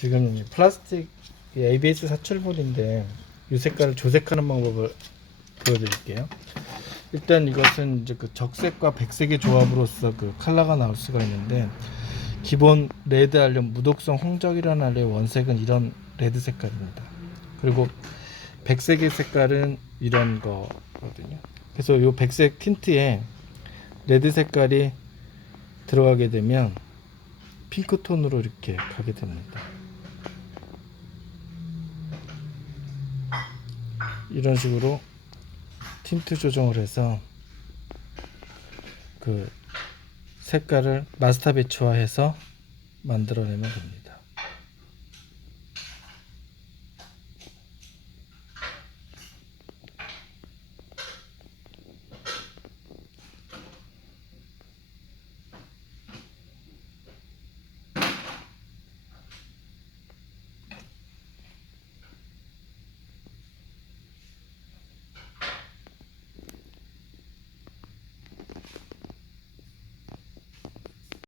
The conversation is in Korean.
지금 이 플라스틱 이 ABS 사출볼인데 이 색깔을 조색하는 방법을 보여드릴게요. 일단 이것은 이제 그 적색과 백색의 조합으로서 그 컬러가 나올 수가 있는데 기본 레드 알륨 무독성 홍적이라는 알의 원색은 이런 레드 색깔입니다. 그리고 백색의 색깔은 이런 거거든요. 그래서 이 백색 틴트에 레드 색깔이 들어가게 되면 핑크 톤으로 이렇게 가게 됩니다. 이런 식으로 틴트 조정을 해서 그 색깔을 마스터 배치화해서 만들어내면 됩니다.